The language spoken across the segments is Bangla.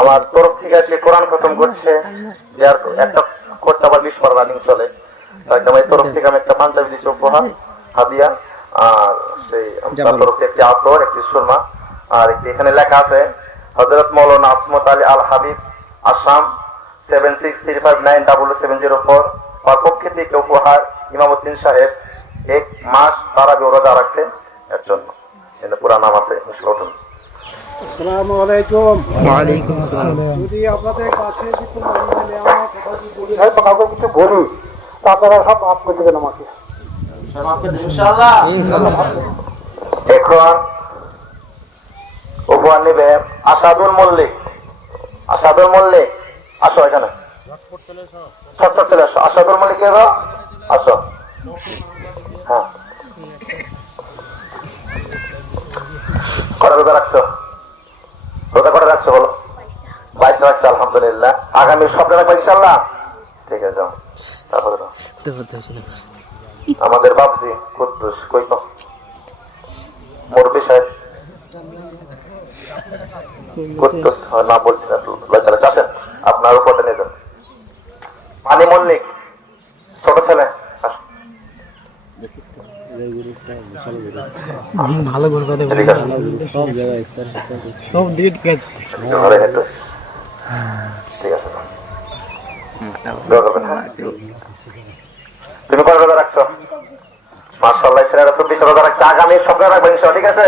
আমার তরফ থেকে আজকে কোরআন খতম করছে। যার একটা করছে আবার রানিং চলে। আমার তরফ থেকে আমি একটা পাঞ্জাবি দিচ্ছি উপহার হাদিয়া আর সেই তার তরফ থেকে একটি আতর একটি সুরমা আর একটি এখানে লেখা আছে Hazrat Maulana Asmat Ali Al Habib Assam seven six three five nine double seven zero four পক্ষে থেকে উপহার ইমামুদ্দিন সাহেব এক মাস তারা রোজা রাখছেন এর জন্য। পুরা নাম আছে আসসালামু আলাইকুম। ওয়ালাইকুম আসসালাম। যদি আপনাদের কাছে কিছু মনে নেওয়া কথা যদি বলি। হয় বা কাউকে কিছু বলি তা আপনারা সব মাফ করে দেবেন আমাকে। এখন উপহার নেবে আসাদুল মল্লিক। আসাদুল মল্লিক আসো এখানে। ছটফট চলে আসো। আসাদুল মল্লিক কে আসো। হ্যাঁ। কটা রাখছো? রোজা কটা বলো বাইশ রাখছে আলহামদুলিল্লাহ। আগামী সপ্তাহে রাখব ইনশাল্লাহ ঠিক আছে তারপরে আমাদের বাপজি কুদ্দুস, কই তো মুরব্বী সাহেব। কুদ্দুস, না বলছি না আসেন আপনার উপরটা নিয়ে যান মানি মল্লিক ছোট ছেলে আসুন। ভালো কথা এদিকে আসুন। সব দিকে ঠিক আছে? তুমি কয় রোজা রাখছো মার্শাল্লাহ ছেলেরা চব্বিশ রোজা রাখছে আগামী সপ্তাহে রাখবেন ঠিক আছে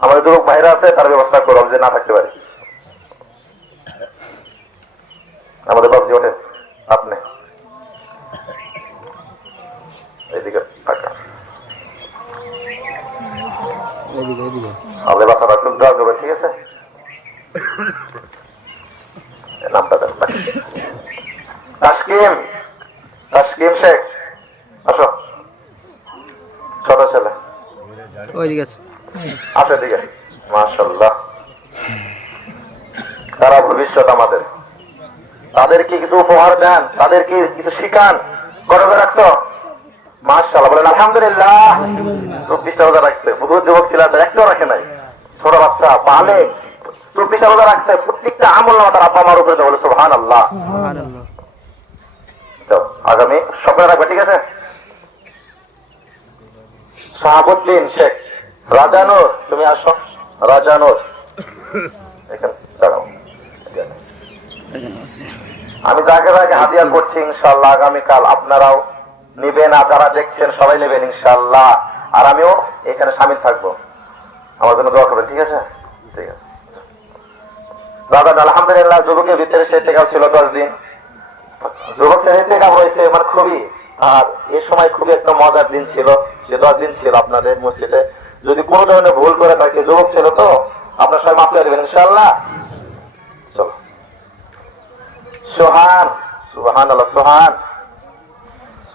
আমাদের যুবক বাইরে আছে তার ব্যবস্থা করো যে না থাকতে পারি আমাদের বাবজি ওঠে আপনি এদিকে টাকা আমাদের বাচ্চারা খুব দোয়া করবে ঠিক আছে? নামটা দেন তাসকিম তাসকিম শেখ আসো। ছোট ছেলে। ওইদিকে আছে। আসো এদিকে। মাশাল্লাহ তারা ভবিষ্যৎ আমাদের। তাদেরকে কিছু উপহার দেন? তাদেরকে কিছু শিখান? করে রাখছো? মাশাল্লাহ বলেন আলহামদুলিল্লাহ। চব্বিশটা রোজা রাখছে যুবক ছিল একটাও রাখে নাই। ছোট বাচ্চা রোজা রাখছে, প্রত্যেকটা আমল তার আব্বা উপরে সুবহান আল্লাহ আগামী সকালে রাখবে, ঠিক আছে? শাহাবুদ্দিন শেখ তুমি আসো। রাজানুর আমি যাকে যাকে হাতিয়া করছি ইনশাল্লাহ আগামীকাল আপনারাও নিবেন আর যারা দেখছেন, সবাই নেবেন ইনশাল্লাহ আর আমিও এখানে সামিল থাকব। আমার জন্য দোয়া করবেন, ঠিক আছে? ঠিক আছে। আলহামদুলিল্লাহ, যুবকের ভিতরে সে ছিল দশ দিন। যুবক হয়েছে মানে খুবই। আর সময় খুবই একটা মজার দিন ছিল দশ দিন ছিল আপনাদের মসজিদে। যদি কোনো ধরনের ভুল করে থাকে, যুবক ছিল তো, আপনার সবাই মাফ করে দেবেন ইনশাল্লাহ চলো। সোহান সোহান, আল্লাহ, সোহান।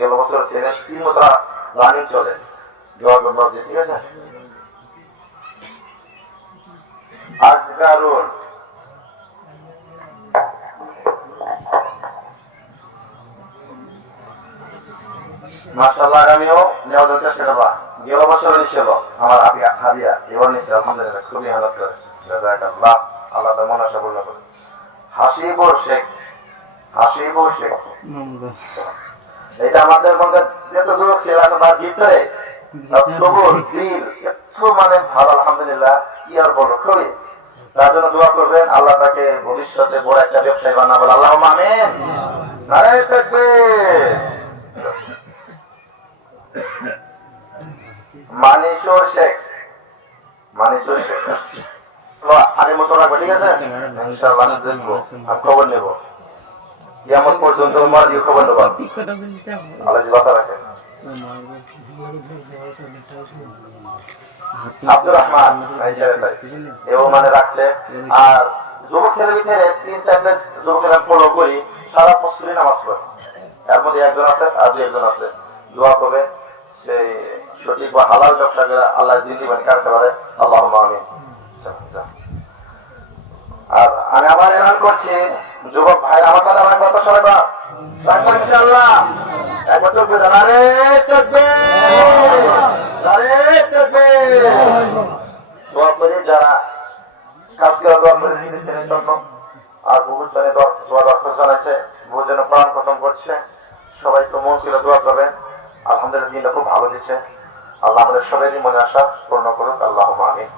গেল বছর ছিলেন তিন বছর রানিং চলে। করবেন ভাবছি ঠিক আছে? আজগারুল। মাশাআল্লাহ আমিও নেওয়ার চেষ্টা করবা। গেল বছর ছিল আমার আতি হাদিয়া, এবার নিচ্ছে আলহামদুলিল্লাহ, খুবই হালত করে। জাযাকাল্লাহ, আল্লাহ তার মন আশা পূর্ণ করে হাসিবুর শেখ হাসিবুর শেখ। এটা আমাদের মধ্যে যত যুবক ছেলে আছে তার ভিতরে সবুর দিল এত মানে ভালো আলহামদুলিল্লাহ কি আর বলব খুবই। তার জন্য দোয়া করবেন আল্লাহ তাকে ভবিষ্যতে বড় একটা ব্যবসায়ী বানাবেন আল্লাহ আমিন। নারায় তাকবীর। মানিসুর শেখ। মানিসুর শেখ। রাখব ঠিক আছে? ইনশাআল্লাহ দেখব আমি খবর নেব। কেমন পর্যন্ত দিয়ে খবর নেব আল্লাহ জি বাসা রাখে আব্দুর রহমান এও মানে রাখছে। আর যুবক ছেলে ভিতরে তিন চারটে যুবক ছেলে ফলো করি, সারা বছরই নামাজ পড়ে। এর মধ্যে একজন আছে, আর দুই একজন আছে। দোয়া করবে। সেই সঠিক বা হালাল ব্যবসা করে আল্লাহ জিন্দি মানে কাটতে পারে। আল্লাহ আমিন। আর আমি আবার এলান করছি যুবক ভাই, আমার কথা আমার কথা খতম করছে। সবাই তো মন করে দোয়া করবেন। আলহামদুলিল্লাহ খুব ভালো দিচ্ছে আল্লাহ আমাদের সবাই মনে আশা পূর্ণ করুক। আল্লাহ আমিন।